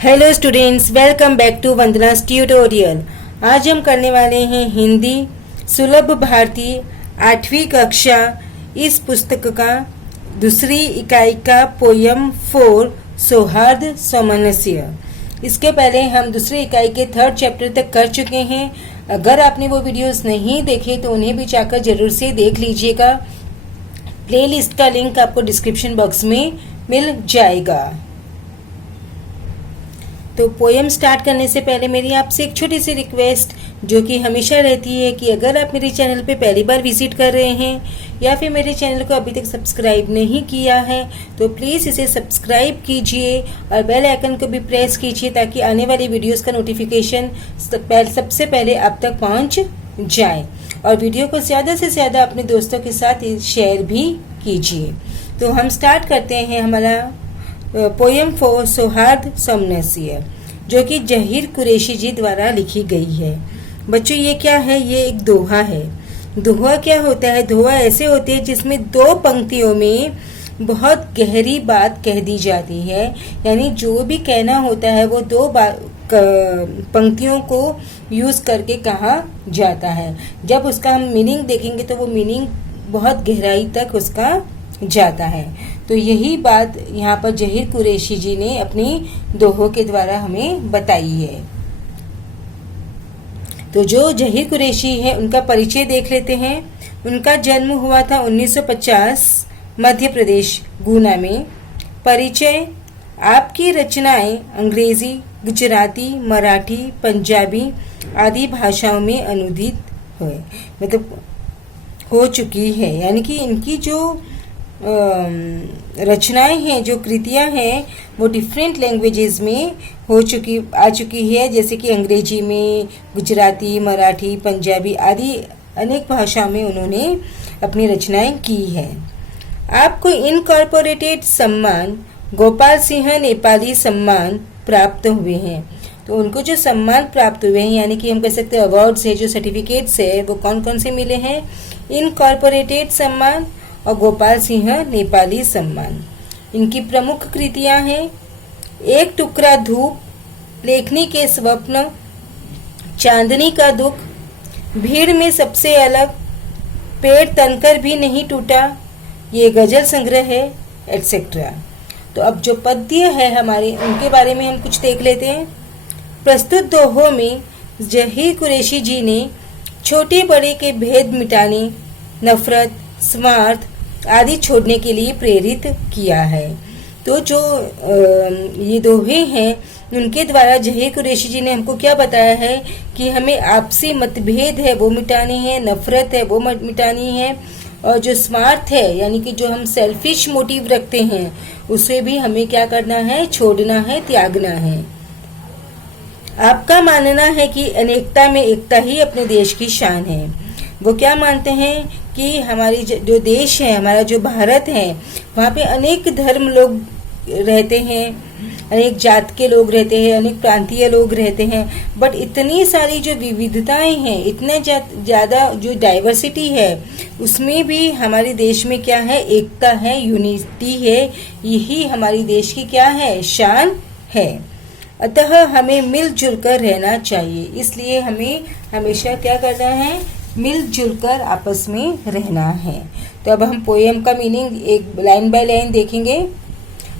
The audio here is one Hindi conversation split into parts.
Hello students, welcome back to Vandana's tutorial. आज हम करने वाले हैं हिंदी सुलभ भारतीय 8वीं कक्षा इस पुस्तक का दूसरी इकाई का पोयम 4 सौहार्द सामंजस्य। इसके पहले हम दूसरी इकाई के 3rd चैप्टर तक कर चुके हैं। अगर आपने वो वीडियोस नहीं देखे तो उन्हें भी जाकर जरूर से देख लीजिएगा। प्लेलिस्ट का लिंक आपको डिस्क्रिप्शन बॉक्स में मिल जाएगा। तो पोएम स्टार्ट करने से पहले मेरी आपसे एक छोटी सी रिक्वेस्ट जो कि हमेशा रहती है कि अगर आप मेरे चैनल पे पहली बार विजिट कर रहे हैं या फिर मेरे चैनल को अभी तक सब्सक्राइब नहीं किया है तो प्लीज़ इसे सब्सक्राइब कीजिए और बेल आइकन को भी प्रेस कीजिए ताकि आने वाली वीडियोस का नोटिफिकेशन सबसे पहले आप तक पहुंच जाए। और वीडियो को ज़्यादा से ज़्यादा अपने दोस्तों के साथ शेयर भी कीजिए। तो हम स्टार्ट करते हैं हमारा पोयम 4 सौहार्द सामंजस्य, जो कि जहीर कुरैशी जी द्वारा लिखी गई है। बच्चों ये क्या है? ये एक दोहा है। दोहा क्या होता है? दोहा ऐसे होते हैं जिसमें 2 पंक्तियों में बहुत गहरी बात कह दी जाती है, यानी जो भी कहना होता है वो 2 पंक्तियों को यूज करके कहा जाता है। जब उसका हम मीनिंग देखेंगे तो वो मीनिंग बहुत गहराई तक उसका जाता है। तो यही बात यहाँ पर जहीर कुरैशी जी ने अपनी दोहों के द्वारा हमें बताई है। तो जो जहीर कुरैशी है उनका परिचय देख लेते हैं। उनका जन्म हुआ था 1950 मध्य प्रदेश गुना में। परिचय: आपकी रचनाएं अंग्रेजी, गुजराती, मराठी, पंजाबी आदि भाषाओं में अनुदित है, मतलब हो चुकी है। यानी कि इनकी जो रचनाएं हैं, जो कृतियां हैं, वो डिफरेंट लैंग्वेजेस में आ चुकी है, जैसे कि अंग्रेजी में, गुजराती, मराठी, पंजाबी आदि अनेक भाषाओं में उन्होंने अपनी रचनाएं की है। आपको इनकॉर्पोरेटेड सम्मान गोपाल सिंह नेपाली सम्मान प्राप्त हुए हैं। तो उनको जो सम्मान प्राप्त हुए हैं, यानी कि हम कह सकते हैं अवार्ड्स है, जो सर्टिफिकेट्स है, वो कौन कौन से मिले हैं? इनकॉर्पोरेटेड सम्मान और गोपाल सिंह नेपाली सम्मान। इनकी प्रमुख कृतियां हैं एक टुकड़ा धूप, लेखनी के स्वप्न, चांदनी का दुख, भीड़ में सबसे अलग, पेड़ तनकर भी नहीं टूटा, ये गजल संग्रह है, एटसेट्रा। तो अब जो पद्य है हमारे, उनके बारे में हम कुछ देख लेते हैं। प्रस्तुत दोहों में जहीर कुरैशी जी ने छोटे बड़े के भेद मिटाने, नफरत, स्वार्थ आदि छोड़ने के लिए प्रेरित किया है। तो जो ये दोहे हैं उनके द्वारा जहीर कुरैशी जी ने हमको क्या बताया है कि हमें आपसी मतभेद है वो मिटानी है, नफरत है वो मिटानी है, और जो स्वार्थ है यानी कि जो हम सेल्फिश मोटिव रखते हैं उसे भी हमें क्या करना है? छोड़ना है, त्यागना है। आपका मानना है कि अनेकता में एकता ही अपने देश की शान है। वो क्या मानते हैं कि हमारी जो देश है, हमारा जो भारत है, वहाँ पे अनेक धर्म लोग रहते हैं, अनेक जात के लोग रहते हैं, अनेक प्रांतीय लोग रहते हैं, बट इतनी सारी जो विविधताएं हैं, इतने ज़्यादा जो डाइवर्सिटी है, उसमें भी हमारे देश में क्या है? एकता है, यूनिटी है। यही हमारी देश की क्या है? शान है। अतः हमें मिलजुल कर रहना चाहिए। इसलिए हमें हमेशा क्या करना है? मिलजुल कर आपस में रहना है। तो अब हम पोएम का मीनिंग एक लाइन बाय लाइन देखेंगे।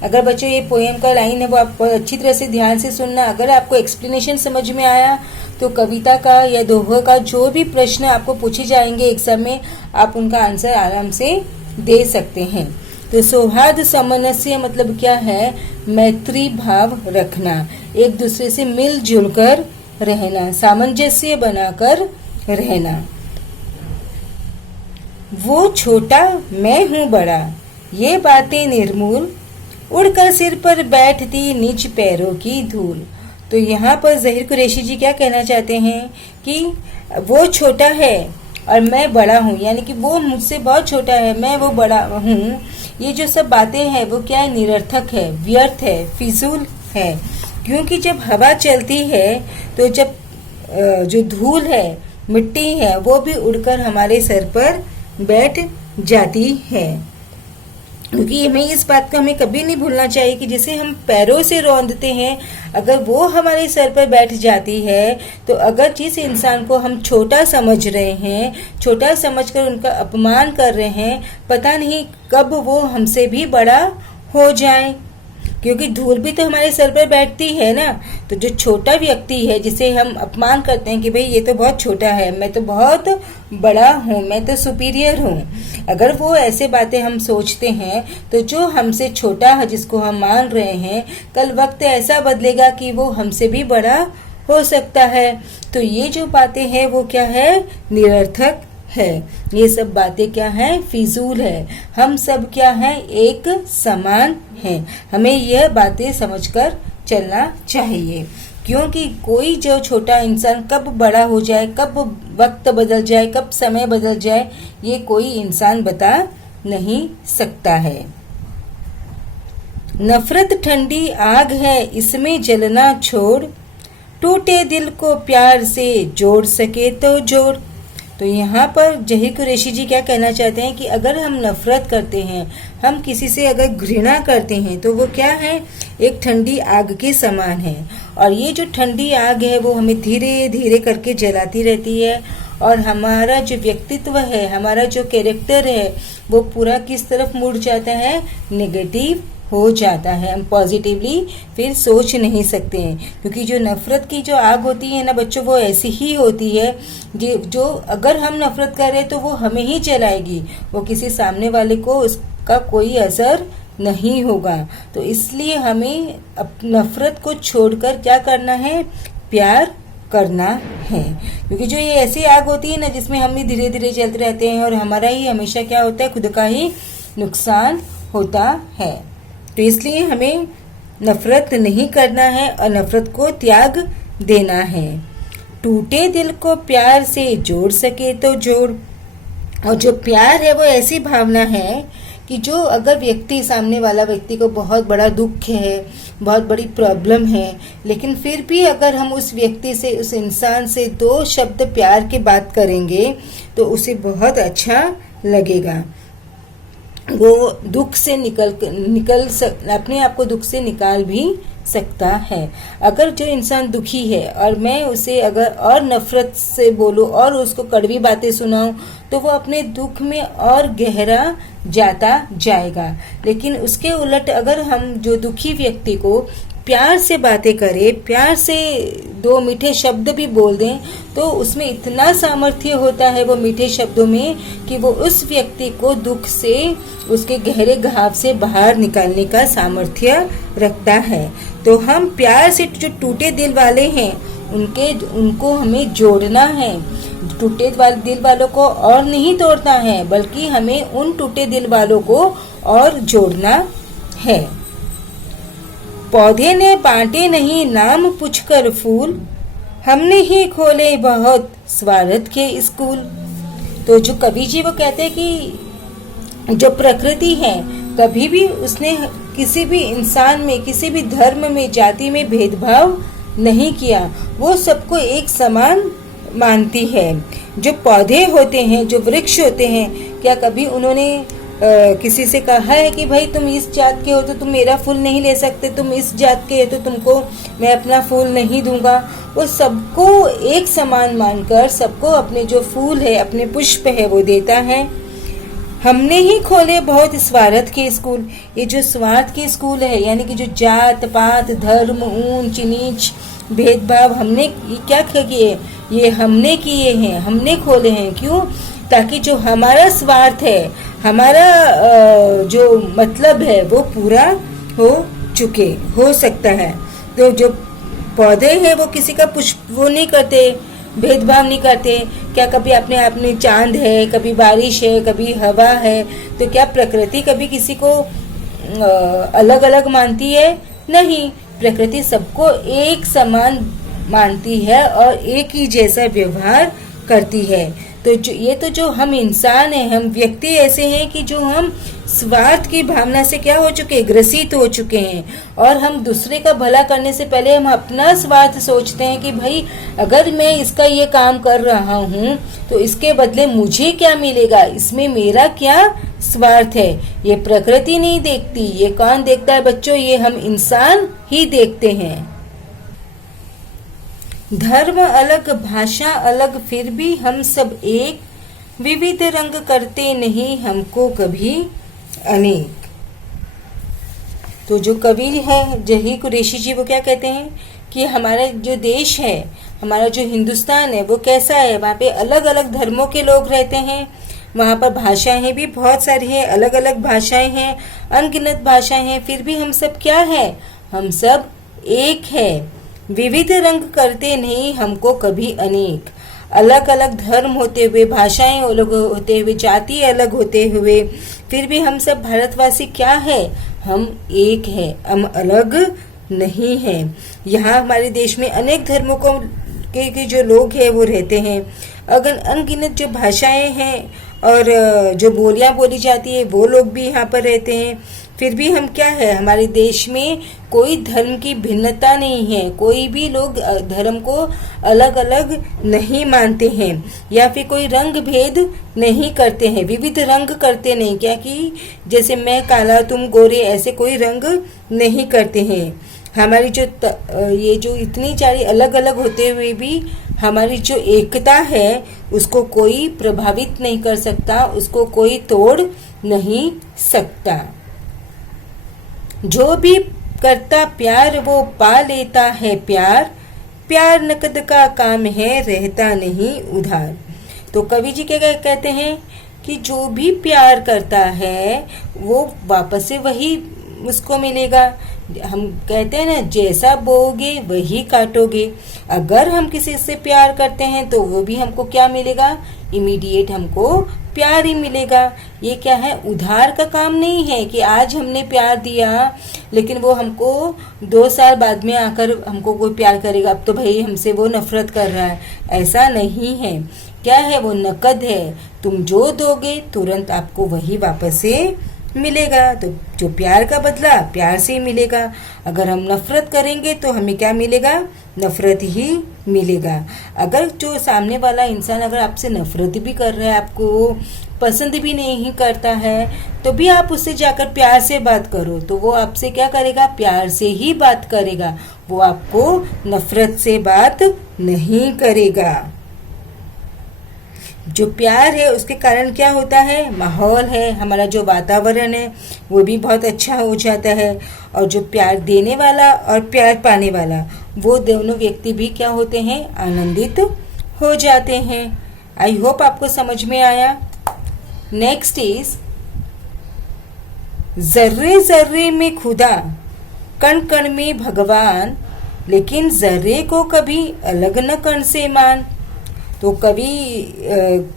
अगर बच्चों ये पोएम का लाइन है वो आप अच्छी तरह से ध्यान से सुनना। अगर आपको एक्सप्लेनेशन समझ में आया तो कविता का या दोहे का जो भी प्रश्न आपको पूछे जाएंगे एग्जाम में, आप उनका आंसर आराम से दे सकते हैं। तो सौहार्द सामंजस्य मतलब क्या है? मैत्री भाव रखना, एक दूसरे से मिलजुल कर रहना, सामंजस्य बनाकर रहना। वो छोटा मैं हूँ बड़ा, ये बातें निर्मूल, उड़कर सिर पर बैठती निज पैरों की धूल। तो यहाँ पर जहीर कुरैशी जी क्या कहना चाहते हैं कि वो छोटा है और मैं बड़ा हूँ, यानी कि वो मुझसे बहुत छोटा है, मैं वो बड़ा हूँ। ये जो सब बातें हैं वो क्या है? निरर्थक है, व्यर्थ है, फिजूल है। क्योंकि जब हवा चलती है तो जब जो धूल है, मिट्टी है, वो भी उड़कर हमारे सर पर बैठ जाती है। क्योंकि हमें इस बात को हमें कभी नहीं भूलना चाहिए कि जैसे हम पैरों से रौंदते हैं, अगर वो हमारे सर पर बैठ जाती है, तो अगर जिस इंसान को हम छोटा समझ रहे हैं, छोटा समझकर उनका अपमान कर रहे हैं, पता नहीं कब वो हमसे भी बड़ा हो जाए, क्योंकि धूल भी तो हमारे सर पर बैठती है ना। तो जो छोटा व्यक्ति है जिसे हम अपमान करते हैं कि भाई ये तो बहुत छोटा है, मैं तो बहुत बड़ा हूँ, मैं तो सुपीरियर हूँ, अगर वो ऐसे बातें हम सोचते हैं, तो जो हमसे छोटा है जिसको हम मान रहे हैं, कल वक्त ऐसा बदलेगा कि वो हमसे भी बड़ा हो सकता है। तो ये जो बातें हैं वो क्या है, निरर्थक है। ये सब बातें क्या हैं, फिजूल है। हम सब क्या हैं, एक समान हैं। हमें यह बातें समझकर चलना चाहिए, क्योंकि कोई जो छोटा इंसान कब बड़ा हो जाए, कब वक्त बदल जाए, कब समय बदल जाए, ये कोई इंसान बता नहीं सकता है। नफरत ठंडी आग है, इसमें जलना छोड़, टूटे दिल को प्यार से जोड़ सके तो जोड़। तो यहाँ पर ज़हीर कुरैशी जी क्या कहना चाहते हैं कि अगर हम नफरत करते हैं, हम किसी से अगर घृणा करते हैं, तो वो क्या है, एक ठंडी आग के समान है। और ये जो ठंडी आग है वो हमें धीरे धीरे करके जलाती रहती है, और हमारा जो व्यक्तित्व है, हमारा जो कैरेक्टर है, वो पूरा किस तरफ मुड़ जाता है, नेगेटिव हो जाता है। हम पॉजिटिवली फिर सोच नहीं सकते हैं, क्योंकि जो नफरत की जो आग होती है ना बच्चों, वो ऐसी ही होती है जो अगर हम नफरत करें तो वो हमें ही जलाएगी, वो किसी सामने वाले को उसका कोई असर नहीं होगा। तो इसलिए हमें नफरत को छोड़कर क्या करना है, प्यार करना है। क्योंकि जो ये ऐसी आग होती है ना जिसमें हम भी धीरे धीरे जलते रहते हैं, और हमारा ही हमेशा क्या होता है, खुद का ही नुकसान होता है। तो इसलिए हमें नफरत नहीं करना है और नफरत को त्याग देना है। टूटे दिल को प्यार से जोड़ सके तो जोड़। और जो प्यार है वो ऐसी भावना है कि जो अगर व्यक्ति, सामने वाला व्यक्ति को बहुत बड़ा दुख है, बहुत बड़ी प्रॉब्लम है, लेकिन फिर भी अगर हम उस व्यक्ति से, उस इंसान से 2 शब्द प्यार के बात करेंगे तो उसे बहुत अच्छा लगेगा। वो दुख से अपने आप को दुख से निकाल भी सकता है। अगर जो इंसान दुखी है और मैं उसे अगर और नफरत से बोलूं और उसको कड़वी बातें सुनाऊं, तो वो अपने दुख में और गहरा जाता जाएगा। लेकिन उसके उलट अगर हम जो दुखी व्यक्ति को प्यार से बातें करें, प्यार से 2 मीठे शब्द भी बोल दें, तो उसमें इतना सामर्थ्य होता है वो मीठे शब्दों में कि वो उस व्यक्ति को दुख से, उसके गहरे घाव से बाहर निकालने का सामर्थ्य रखता है। तो हम प्यार से जो टूटे दिल वाले हैं उनको हमें जोड़ना है। टूटे दिल वालों को और नहीं तोड़ना है, बल्कि हमें उन टूटे दिल वालों को और जोड़ना है। पौधे ने बांटे नहीं नाम पूछकर फूल, हमने ही खोले बहुत स्वार्थ के स्कूल। तो जो कवि जी वो कहते हैं कि जो प्रकृति है, कभी भी उसने किसी भी इंसान में, किसी भी धर्म में, जाति में भेदभाव नहीं किया, वो सबको एक समान मानती है। जो पौधे होते हैं, जो वृक्ष होते हैं, क्या कभी उन्होंने किसी से कहा है कि भाई तुम इस जात के हो तो तुम मेरा फूल नहीं ले सकते, तुम इस जात के हो तो तुमको मैं अपना फूल नहीं दूंगा? वो सबको एक समान मानकर सबको अपने जो फूल है, अपने पुष्प है, वो देता है। हमने ही खोले बहुत स्वार्थ के स्कूल। ये जो स्वार्थ के स्कूल है, यानी कि जो जात पात, धर्म, ऊंच नीच, भेदभाव हमने क्या किए, ये हमने किए हैं, हमने खोले हैं। क्यों? ताकि जो हमारा स्वार्थ है, हमारा जो मतलब है, वो पूरा हो सकता है। तो जो पौधे हैं वो किसी का पुष्प वो नहीं करते, भेदभाव नहीं करते। क्या कभी अपने चांद है, कभी बारिश है, कभी हवा है, तो क्या प्रकृति कभी किसी को अलग अलग मानती है? नहीं, प्रकृति सबको एक समान मानती है और एक ही जैसा व्यवहार करती है। तो जो हम इंसान हैं, हम व्यक्ति ऐसे हैं कि जो हम स्वार्थ की भावना से क्या हो चुके हैं, ग्रसित हो चुके हैं। और हम दूसरे का भला करने से पहले हम अपना स्वार्थ सोचते हैं कि भाई अगर मैं इसका ये काम कर रहा हूँ तो इसके बदले मुझे क्या मिलेगा, इसमें मेरा क्या स्वार्थ है। ये प्रकृति नहीं देखती, ये कौन देखता है बच्चों, ये हम इंसान ही देखते हैं। धर्म अलग, भाषा अलग, फिर भी हम सब एक, विविध रंग करते नहीं हमको कभी अनेक। तो जो कवि है जही कुरैशी जी, वो क्या कहते हैं कि हमारा जो देश है, हमारा जो हिंदुस्तान है, वो कैसा है, वहाँ पे अलग अलग धर्मों के लोग रहते हैं। वहाँ पर भाषाएं भी बहुत सारी हैं, अलग अलग भाषाएं हैं, अनगिनत भाषाएं हैं, फिर भी हम सब क्या है, हम सब एक है। विविध रंग करते नहीं हमको कभी अनेक। अलग अलग धर्म होते हुए, भाषाएं अलग होते हुए, जाति अलग होते हुए, फिर भी हम सब भारतवासी क्या है, हम एक है, हम अलग नहीं हैं। यहाँ हमारे देश में अनेक धर्मों के जो लोग हैं वो रहते हैं। अगर अनगिनत जो भाषाएं हैं और जो बोलियां बोली जाती है वो लोग भी यहाँ पर रहते हैं। फिर भी हम क्या है, हमारे देश में कोई धर्म की भिन्नता नहीं है, कोई भी लोग धर्म को अलग अलग नहीं मानते हैं या फिर कोई रंग भेद नहीं करते हैं, विविध रंग करते नहीं। क्या कि जैसे मैं काला तुम गोरे, ऐसे कोई रंग नहीं करते हैं। हमारी ये जो इतनी सारी अलग अलग होते हुए भी हमारी जो एकता है उसको कोई प्रभावित नहीं कर सकता, उसको कोई तोड़ नहीं सकता। जो भी करता प्यार वो पा लेता है प्यार, प्यार नकद का काम है रहता नहीं उधार। तो कवि जी क्या कहते हैं कि जो भी प्यार करता है वो वापस से वही उसको मिलेगा। हम कहते हैं ना, जैसा बोओगे वही काटोगे। अगर हम किसी से प्यार करते हैं तो वो भी हमको क्या मिलेगा, इमीडिएट हमको प्यार ही मिलेगा। ये क्या है, उधार का काम नहीं है कि आज हमने प्यार दिया लेकिन वो हमको 2 साल बाद में आकर हमको कोई प्यार करेगा, अब तो भाई हमसे वो नफरत कर रहा है, ऐसा नहीं है। क्या है, वो नकद है, तुम जो दोगे तुरंत आपको वही वापस से मिलेगा। तो जो प्यार का बदला प्यार से ही मिलेगा। अगर हम नफरत करेंगे तो हमें क्या मिलेगा, नफरत ही मिलेगा। अगर जो सामने वाला इंसान अगर आपसे नफरत भी कर रहा है, आपको पसंद भी नहीं करता है, तो भी आप उससे जाकर प्यार से बात करो तो वो आपसे क्या करेगा, प्यार से ही बात करेगा, वो आपको नफरत से बात नहीं करेगा। जो प्यार है उसके कारण क्या होता है, माहौल है, हमारा जो वातावरण है वो भी बहुत अच्छा हो जाता है। और जो प्यार देने वाला और प्यार पाने वाला, वो दोनों व्यक्ति भी क्या होते हैं, आनंदित हो जाते हैं। आई होप आपको समझ में आया। नेक्स्ट इज, जर्रे जर्रे में खुदा, कण कण में भगवान, लेकिन जर्रे को कभी अलग न कण से मान। तो कवि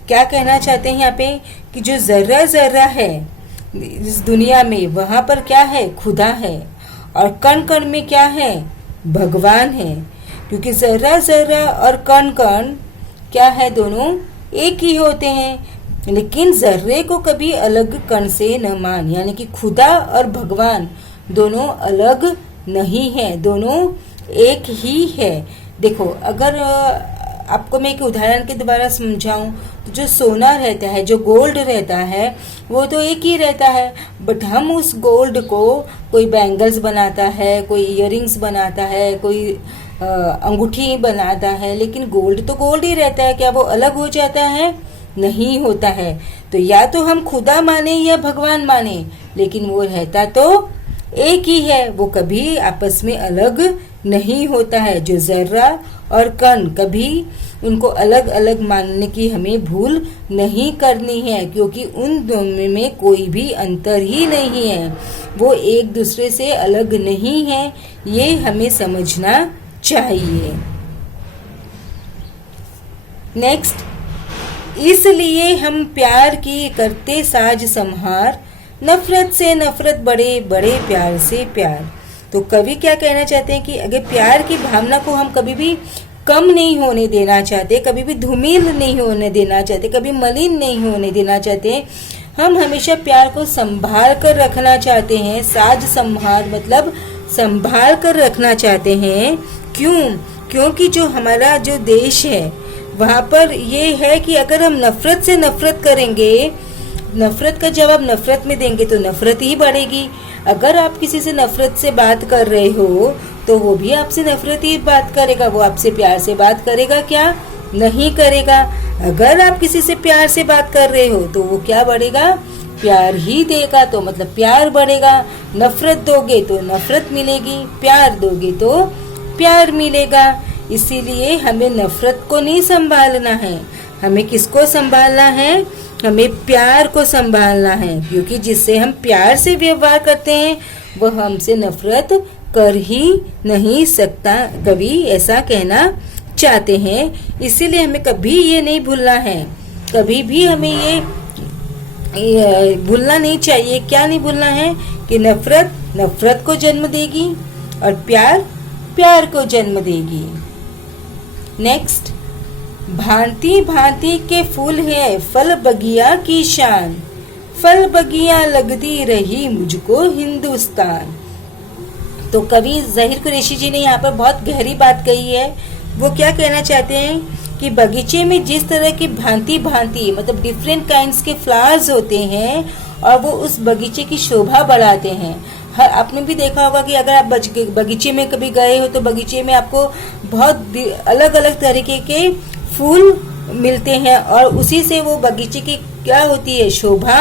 क्या कहना चाहते हैं यहाँ पे कि जो जर्रा जर्रा है इस दुनिया में, वहां पर क्या है, खुदा है, और कण कण में क्या है, भगवान है। क्योंकि जर्रा जर्रा और कण कण क्या है, दोनों एक ही होते हैं, लेकिन जर्रे को कभी अलग कण से न मान। यानी कि खुदा और भगवान दोनों अलग नहीं है, दोनों एक ही है। देखो, अगर आपको मैं एक उदाहरण के द्वारा समझाऊं तो जो सोना रहता है, जो गोल्ड रहता है, वो तो एक ही रहता है, बट हम उस गोल्ड को, कोई बैंगल्स बनाता है, कोई इयररिंग्स बनाता है, कोई अंगूठी बनाता है, लेकिन गोल्ड तो गोल्ड ही रहता है। क्या वो अलग हो जाता है? नहीं होता है। तो या तो हम खुदा माने या भगवान माने, लेकिन वो रहता तो एक ही है, वो कभी आपस में अलग नहीं होता है। जो जर्रा और कण, कभी उनको अलग अलग मानने की हमें भूल नहीं करनी है, क्योंकि उन दोनों में कोई भी अंतर ही नहीं है, वो एक दूसरे से अलग नहीं है, ये हमें समझना चाहिए। नेक्स्ट, इसलिए हम प्यार की करते साज संहार, नफरत से नफरत बड़े बड़े प्यार से प्यार। तो कवि क्या कहना चाहते हैं कि अगर प्यार की भावना को हम कभी भी कम नहीं होने देना चाहते, कभी भी धूमिल नहीं होने देना चाहते, कभी मलिन नहीं होने देना चाहते। हम हमेशा प्यार को संभाल कर रखना चाहते हैं। साज संभाल मतलब संभाल कर रखना चाहते हैं। क्योंकि जो हमारा जो देश है वहाँ पर ये है कि अगर हम नफरत से नफरत करेंगे, नफरत का जवाब नफरत में देंगे तो नफरत ही बढ़ेगी। अगर आप किसी से नफरत से बात कर रहे हो तो वो भी आपसे नफरत ही बात करेगा, वो आपसे प्यार से बात करेगा क्या? नहीं करेगा। अगर आप किसी से प्यार से बात कर रहे हो तो वो क्या बढ़ेगा? प्यार ही देगा, तो मतलब प्यार बढ़ेगा। नफरत दोगे तो नफरत मिलेगी, प्यार दोगे तो प्यार मिलेगा। इसीलिए हमें नफरत को नहीं संभालना है, हमें किसको संभालना है? हमें प्यार को संभालना है, क्योंकि जिससे हम प्यार से व्यवहार करते हैं वह हमसे नफरत कर ही नहीं सकता, कभी ऐसा कहना चाहते हैं। इसीलिए हमें कभी ये नहीं भूलना है, कभी भी हमें ये भूलना नहीं चाहिए। क्या नहीं भूलना है? कि नफरत नफरत को जन्म देगी और प्यार प्यार को जन्म देगी। नेक्स्ट, भांति भांति के फूल है फल बगिया की शान, फल बगिया लगती रही मुझको हिंदुस्तान। तो कवि ज़हीर कुरैशी जी ने यहाँ पर बहुत गहरी बात कही है। वो क्या कहना चाहते हैं कि बगीचे में जिस तरह की भांति भांति मतलब डिफरेंट काइंड्स के फ्लावर्स होते हैं और वो उस बगीचे की शोभा बढ़ाते हैं। हर आपने भी देखा होगा कि अगर आप बगीचे में कभी गए हो तो बगीचे में आपको बहुत अलग अलग तरीके के फूल मिलते हैं और उसी से वो बगीचे की क्या होती है? शोभा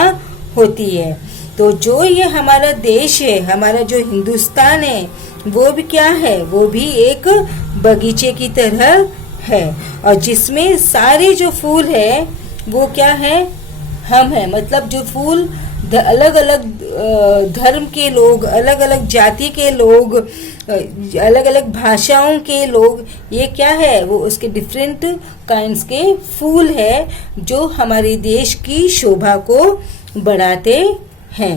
होती है। तो जो ये हमारा देश है, हमारा जो हिंदुस्तान है, वो भी क्या है? वो भी एक बगीचे की तरह है और जिसमें सारे जो फूल है वो क्या है? हम है। मतलब जो फूल अलग अलग धर्म के लोग, अलग अलग जाति के लोग, अलग अलग भाषाओं के लोग, ये क्या है? वो उसके डिफरेंट काइंड्स के फूल है जो हमारे देश की शोभा को बढ़ाते हैं।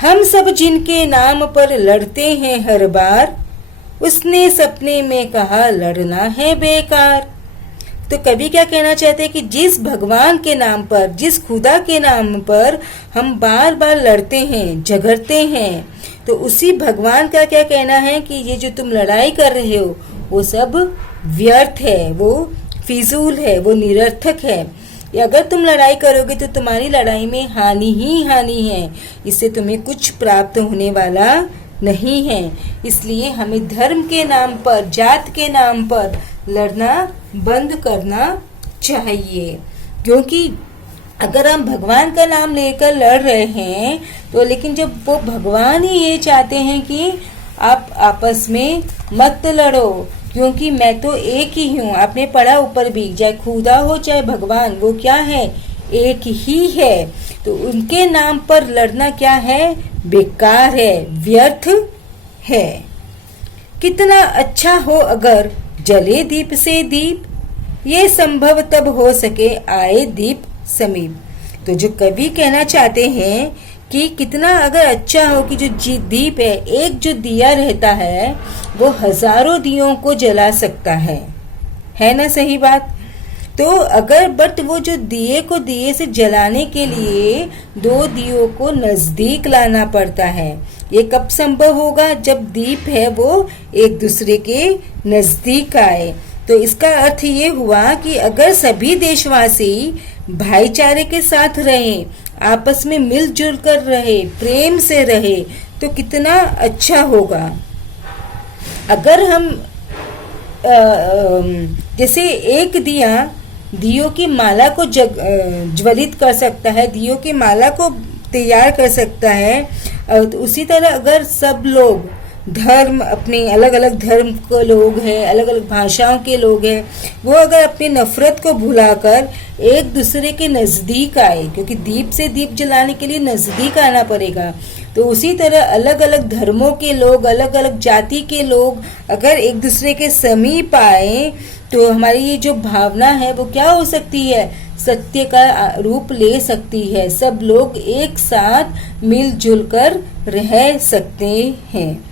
हम सब जिनके नाम पर लड़ते हैं हर बार, उसने सपने में कहा लड़ना है बेकार। तो कवि क्या कहना चाहते हैं कि जिस भगवान के नाम पर, जिस खुदा के नाम पर हम बार बार लड़ते हैं, झगड़ते हैं, तो उसी भगवान का क्या कहना है कि ये जो तुम लड़ाई कर रहे हो वो सब व्यर्थ है, वो फिजूल है, वो निरर्थक है। अगर तुम लड़ाई करोगे तो तुम्हारी लड़ाई में हानि ही हानि है, इससे तुम्हें कुछ प्राप्त होने वाला नहीं है। इसलिए हमें धर्म के नाम पर, जात के नाम पर लड़ना बंद करना चाहिए। क्योंकि अगर हम भगवान का नाम लेकर लड़ रहे हैं तो लेकिन जब वो भगवान ही ये चाहते हैं कि आप आपस में मत लड़ो, क्योंकि मैं तो एक ही हूँ। आपने पढ़ा ऊपर भी, चाहे खुदा हो चाहे भगवान, वो क्या है? एक ही है। तो उनके नाम पर लड़ना क्या है? बेकार है, व्यर्थ है। कितना अच्छा हो अगर जले दीप से दीप, ये संभव तब हो सके आए दीप समीप। तो जो कवि कहना चाहते हैं कि कितना अगर अच्छा हो कि जो दीप है, एक जो दिया रहता है वो हजारों दियों को जला सकता है ना? सही बात। तो अगर बट वो जो दिए को दिए से जलाने के लिए दो दियों को नजदीक लाना पड़ता है। ये कब संभव होगा? जब दीप है वो एक दूसरे के नजदीक आए। तो इसका अर्थ ये हुआ कि अगर सभी देशवासी भाईचारे के साथ रहे, आपस में मिलजुल कर रहे, प्रेम से रहे, तो कितना अच्छा होगा। अगर हम जैसे एक दिया दियों की माला को ज्वलित कर सकता है, दियों की माला को तैयार कर सकता है, तो उसी तरह अगर सब लोग धर्म, अपने अलग अलग धर्म के लोग हैं, अलग अलग भाषाओं के लोग हैं, वो अगर अपनी नफरत को भुलाकर एक दूसरे के नज़दीक आए, क्योंकि दीप से दीप जलाने के लिए नज़दीक आना पड़ेगा, तो उसी तरह अलग अलग धर्मों के लोग, अलग अलग जाति के लोग अगर एक दूसरे के समीप आए तो हमारी ये जो भावना है वो क्या हो सकती है? सत्य का रूप ले सकती है। सब लोग एक साथ मिलजुल कर रह सकते हैं।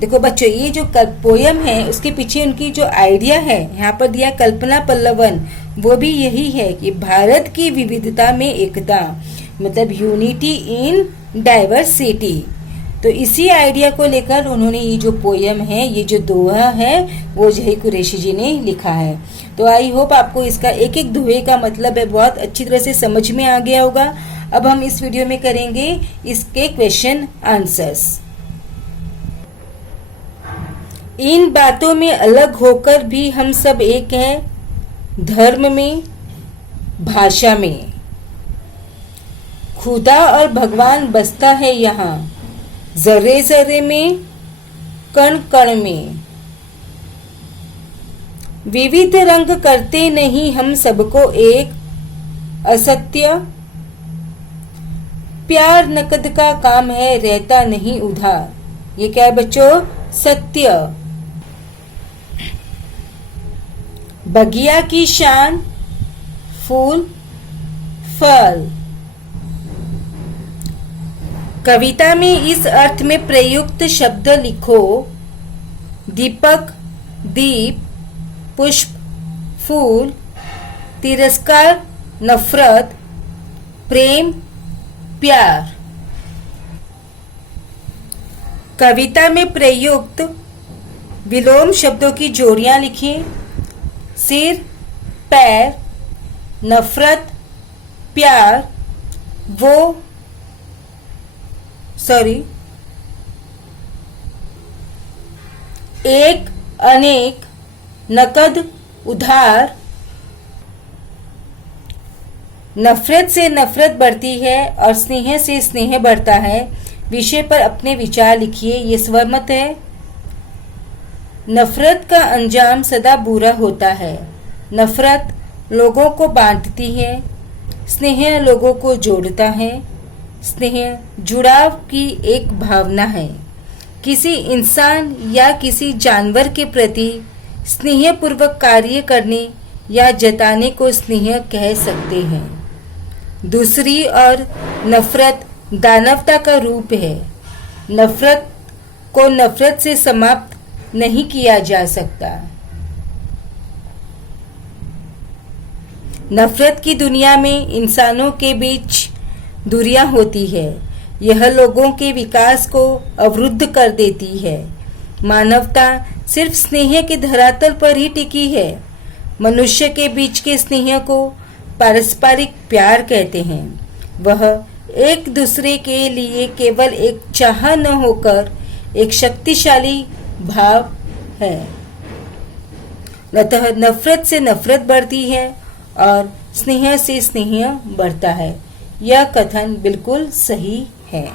देखो बच्चों, ये जो पोयम है उसके पीछे उनकी जो आइडिया है यहाँ पर दिया कल्पना पल्लवन, वो भी यही है कि भारत की विविधता में एकता, मतलब यूनिटी इन डाइवर्सिटी। तो इसी आइडिया को लेकर उन्होंने ये जो पोयम है, ये जो दोहा है, वो जही कुरैशी जी ने लिखा है। तो आई होप आपको इसका एक एक दोहे का मतलब है बहुत अच्छी तरह से समझ में आ गया होगा। अब हम इस वीडियो में करेंगे इसके क्वेश्चन आंसर्स। इन बातों में अलग होकर भी हम सब एक हैं, धर्म में, भाषा में। खुदा और भगवान बसता है यहाँ, जर्रे जर्रे में, कण कण में। विविध रंग करते नहीं हम सबको एक, असत्य। प्यार नकद का काम है, रहता नहीं उधार। ये क्या है बच्चों? सत्य। बगिया की शान, फूल फल। कविता में इस अर्थ में प्रयुक्त शब्द लिखो: दीपक, दीप, पुष्प, फूल, तिरस्कार, नफरत, प्रेम, प्यार। कविता में प्रयुक्त विलोम शब्दों की जोड़ियां लिखिए: सिर, पैर, नफरत, प्यार, एक, अनेक, नकद, उधार। नफरत से नफरत बढ़ती है और स्नेह से स्नेह बढ़ता है। विषय पर अपने विचार लिखिए। ये स्वरमत है। नफरत का अंजाम सदा बुरा होता है। नफरत लोगों को बांटती है, स्नेह लोगों को जोड़ता है। स्नेह जुड़ाव की एक भावना है। किसी इंसान या किसी जानवर के प्रति स्नेहपूर्वक कार्य करने या जताने को स्नेह कह सकते हैं। दूसरी ओर नफरत दानवता का रूप है। नफरत को नफरत से समाप्त नहीं किया जा सकता। नफरत की दुनिया में इंसानों के बीच दूरियां होती है। यह लोगों के विकास को अवरुद्ध कर देती है। मानवता सिर्फ स्नेह के धरातल पर ही टिकी है। मनुष्य के बीच के स्नेह को पारस्परिक प्यार कहते हैं। वह एक दूसरे के लिए केवल एक चाह न होकर एक शक्तिशाली भाव है। अतः नफरत से नफरत बढ़ती है और स्नेह से स्नेह बढ़ता है। यह कथन बिल्कुल सही है।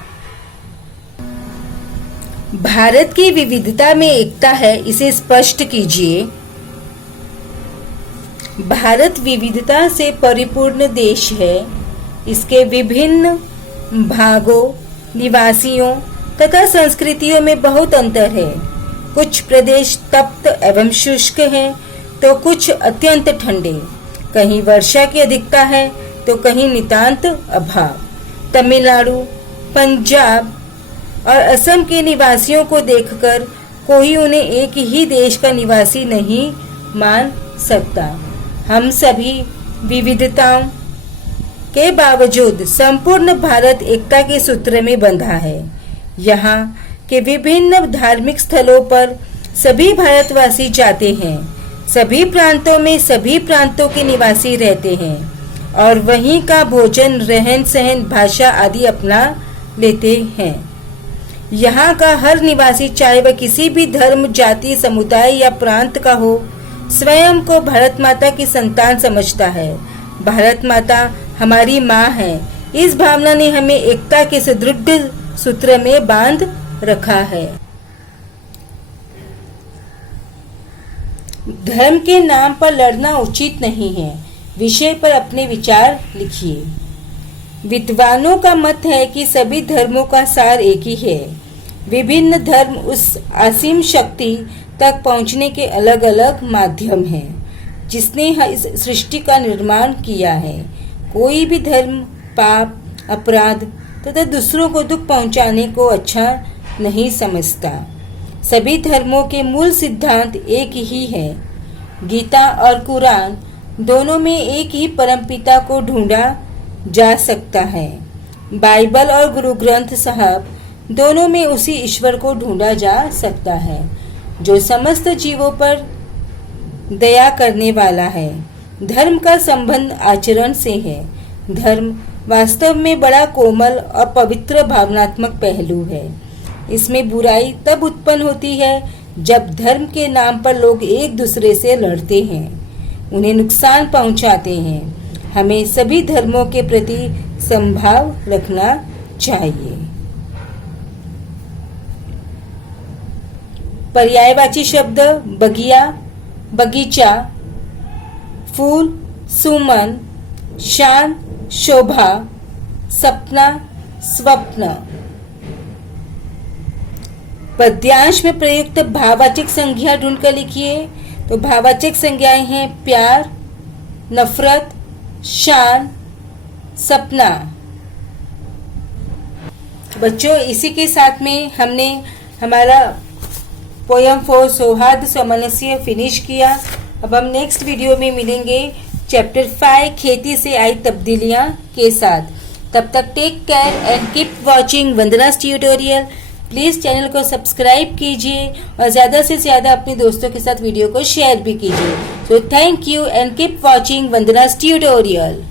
भारत की विविधता में एकता है, इसे स्पष्ट कीजिए। भारत विविधता से परिपूर्ण देश है। इसके विभिन्न भागों, निवासियों तथा संस्कृतियों में बहुत अंतर है। कुछ प्रदेश तप्त एवं शुष्क हैं, तो कुछ अत्यंत ठंडे। कहीं वर्षा की अधिकता है तो कहीं नितांत अभाव। तमिलनाडु, पंजाब और असम के निवासियों को देखकर कोई उन्हें एक ही देश का निवासी नहीं मान सकता। हम सभी विविधताओं के बावजूद संपूर्ण भारत एकता के सूत्र में बंधा है। यहाँ के विभिन्न धार्मिक स्थलों पर सभी भारतवासी जाते हैं। सभी प्रांतों में सभी प्रांतों के निवासी रहते हैं और वहीं का भोजन, रहन सहन, भाषा आदि अपना लेते हैं। यहाँ का हर निवासी, चाहे वह किसी भी धर्म, जाति, समुदाय या प्रांत का हो, स्वयं को भारत माता की संतान समझता है। भारत माता हमारी माँ है। इस भावना ने हमें एकता के सुदृढ़ सूत्र में बांध रखा है। धर्म के नाम पर लड़ना उचित नहीं है। विषय पर अपने विचार लिखिए। विद्वानों का मत है कि सभी धर्मों का सार एक ही है। विभिन्न धर्म उस असीम शक्ति तक पहुंचने के अलग अलग माध्यम हैं जिसने इस सृष्टि का निर्माण किया है। कोई भी धर्म पाप, अपराध तथा दूसरों को दुख पहुंचाने को अच्छा नहीं समझता। सभी धर्मों के मूल सिद्धांत एक ही है। गीता और कुरान दोनों में एक ही परमपिता को ढूंढा जा सकता है। बाइबल और गुरु ग्रंथ साहब दोनों में उसी ईश्वर को ढूंढा जा सकता है जो समस्त जीवों पर दया करने वाला है। धर्म का संबंध आचरण से है। धर्म वास्तव में बड़ा कोमल और पवित्र भावनात्मक पहलू है। इसमें बुराई तब उत्पन्न होती है जब धर्म के नाम पर लोग एक दूसरे से लड़ते हैं, उन्हें नुकसान पहुंचाते हैं। हमें सभी धर्मों के प्रति समभाव रखना चाहिए। पर्यायवाची शब्द बगिया, बगीचा, फूल, सुमन, शान, शोभा, सपना, स्वप्न। पद्यांश में प्रयुक्त भाववाचक संज्ञा ढूंढकर लिखिए। तो भाववाचक संज्ञाएं हैं प्यार, नफरत, शान, सपना। बच्चों, इसी के साथ में हमने हमारा पोयम फॉर सौहार्द सामंजस्य फिनिश किया। अब हम नेक्स्ट वीडियो में मिलेंगे चैप्टर 5 खेती से आई तब्दीलियां के साथ। तब तक take care and keep watching Vandana's tutorial. Please channel को सब्सक्राइब कीजिए और ज़्यादा से ज़्यादा अपने दोस्तों के साथ वीडियो को शेयर भी कीजिए। So thank you and keep watching Vandana's tutorial.